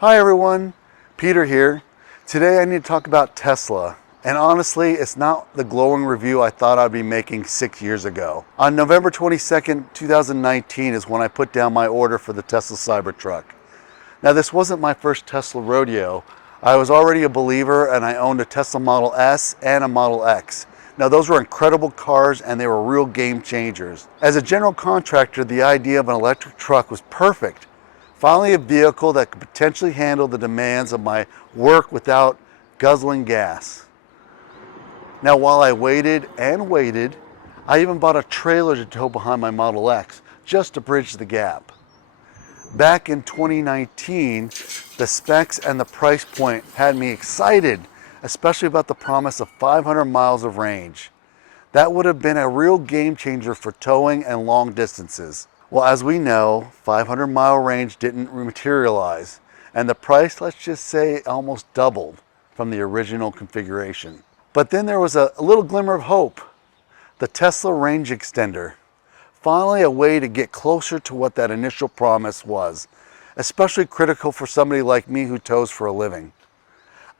Hi everyone, Peter here. Today I need to talk about Tesla. And honestly, it's not the glowing review I thought I'd be making 6 years ago. On November 22nd, 2019 is when I put down my order for the Tesla Cybertruck. Now this wasn't my first Tesla rodeo. I was already a believer and I owned a Tesla Model S and a Model X. Now those were incredible cars and they were real game changers. As a general contractor, the idea of an electric truck was perfect. Finally, a vehicle that could potentially handle the demands of my work without guzzling gas. Now, while I waited and waited, I even bought a trailer to tow behind my Model X just to bridge the gap. Back in 2019, the specs and the price point had me excited, especially about the promise of 500 miles of range. That would have been a real game changer for towing and long distances. Well, as we know, 500-mile range didn't materialize, and the price, let's just say, almost doubled from the original configuration. But then there was a little glimmer of hope. The Tesla range extender. Finally, a way to get closer to what that initial promise was, especially critical for somebody like me who tows for a living.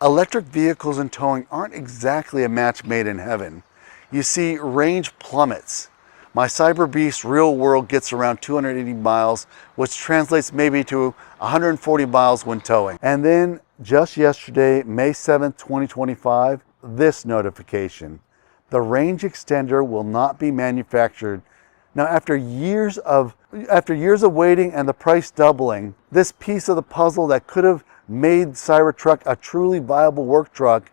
Electric vehicles and towing aren't exactly a match made in heaven. You see, range plummets. My Cyber Beast real world gets around 280 miles, which translates maybe to 140 miles when towing. And then just yesterday, May 7th, 2025, this notification. The range extender will not be manufactured. Now, after years of waiting and the price doubling, this piece of the puzzle that could have made Cybertruck a truly viable work truck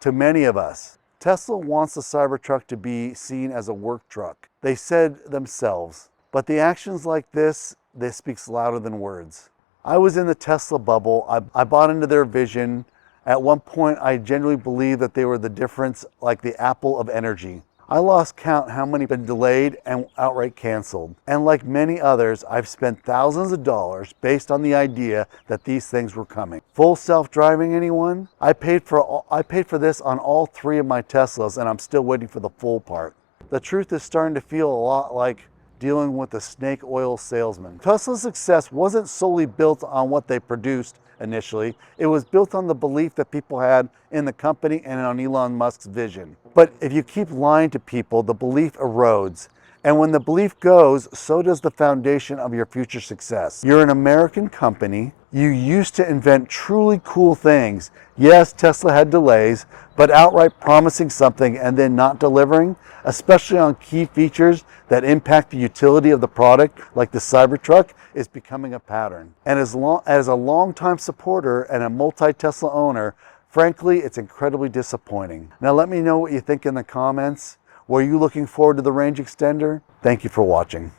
to many of us. Tesla wants the Cybertruck to be seen as a work truck. They said themselves, but the actions like this speaks louder than words. I was in the Tesla bubble. I bought into their vision. At one point, I genuinely believed that they were the difference, like the Apple of energy. I lost count how many have been delayed and outright canceled. And like many others, I've spent thousands of dollars based on the idea that these things were coming. Full self-driving, anyone? I paid for this on all three of my Teslas, and I'm still waiting for the full part. The truth is starting to feel a lot like dealing with a snake oil salesman. Tesla's success wasn't solely built on what they produced initially. It was built on the belief that people had in the company and on Elon Musk's vision. But if you keep lying to people, the belief erodes. And when the belief goes, so does the foundation of your future success. You're an American company. You used to invent truly cool things. Yes, Tesla had delays, but outright promising something and then not delivering, especially on key features that impact the utility of the product, like the Cybertruck, is becoming a pattern. And as a longtime supporter and a multi-Tesla owner, frankly, it's incredibly disappointing. Now let me know what you think in the comments. Were you looking forward to the range extender? Thank you for watching.